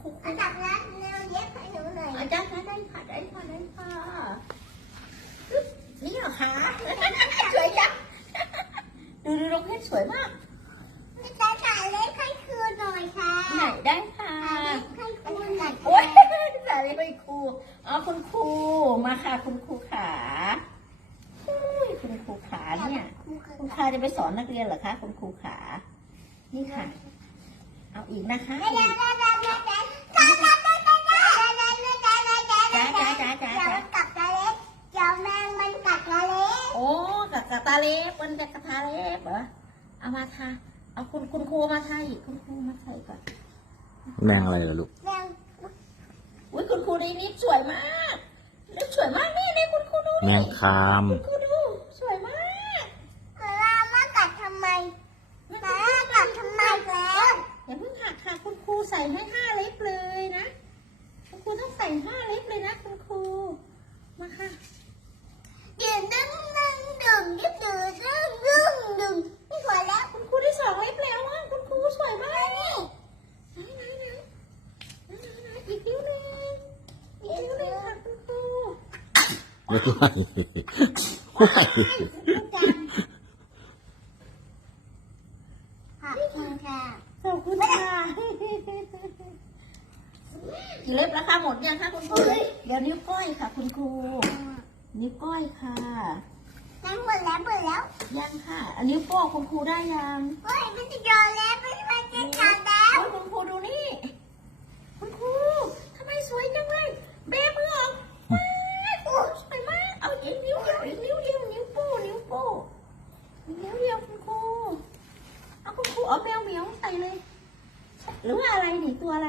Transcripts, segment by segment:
คุกจับนะเนี่ยเย็บให้หนูหน่อยจับนะได้ค่ะได้ค่ะได้ค่ะนี่เหรอคะสวยจังดูดูรองเท้สวยมากจะถ่ายเล่นให้คืนหน่อยค่ะ ไหนได้ค่ะไปครูอ๋อคุณครูมาค่ะ คุณครูขา คุณครูขาเนี่ย คุณครูขาจะไปสอนนักเรียนเหรอคะ คุณครูขา นี่ค่ะเอาอีกนะคะอีกเอาเล็บมันกามาทาเอาคุณคุณครูมาทาอีก คุณครูมาทาอีกก่อนแมงอะไรเหรอลูก แมง อุ้ยคุณครูในนี้สวยมากแล้วสวยมาก นี่ในคุณครูดูแมงคามคุใส่ให้ห้าเล็บเลยนะ คุณครูต้องใส่ห้าเล็บเลยนะคุณครูมาค่ะเดี๋ยวนึงนึ่งดึงเดี๋ยเดี๋ยนึงดึงนี่สวยแล้วคุณครูได้สองเล็บแล้ว่าคุณครูสวยมากไม่ไหวไม่ไหวค่ะคุณครูเล็บราคาหมดยังคะคุณครูเดี๋ยวนิ้วก้อยค่ะ คุณครูนิ้วก้อยค่ะลัางหมดแล้วหมดแล้ว ยังค่ะอันนี้ปอกคุณครูได้ยังโอ้ยมันจะยอแล้วไมันจะยอแล้วคุณครูดูนี่คุณครูทำไมสวยจังเลยเบบเหรอเอาแมวเหมียวใส่เลยหรือว่าอะไรหนีตัวอะไร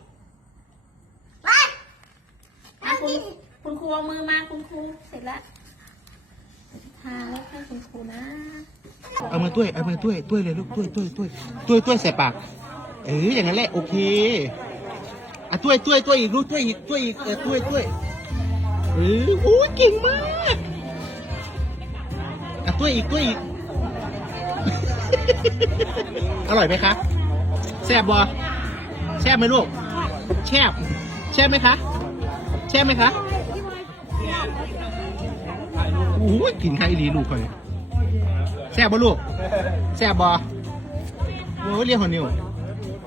วงมือมาคุณครูเสร็จแล้วทาแล้วให้คุณครูนะ เอามือตด้วยเอามือตด้วตด้วยเลยลูกตด้วตด้วตด้วตด้วตด้วยใส่ปาก เอออย่างนั้นแหละโอเคอ่ะด้วตด้วตด้วยอีกลูกตด้วยอีกตด้วยอีกเออด้วตด้วยเออโอหเก่งมากอ่ะด้วยอีกตด้วยอีก อร่อยไหมคะแซ่บบอแซ่บไหมลูกแซ่บแซ่บไหมคะแซ่บไหมคะโอ้ยกินไข่ดีลูกคอยแซ่บบ่ลูก แซ่บบ่โอ้ยเรียกหัวเนี่ย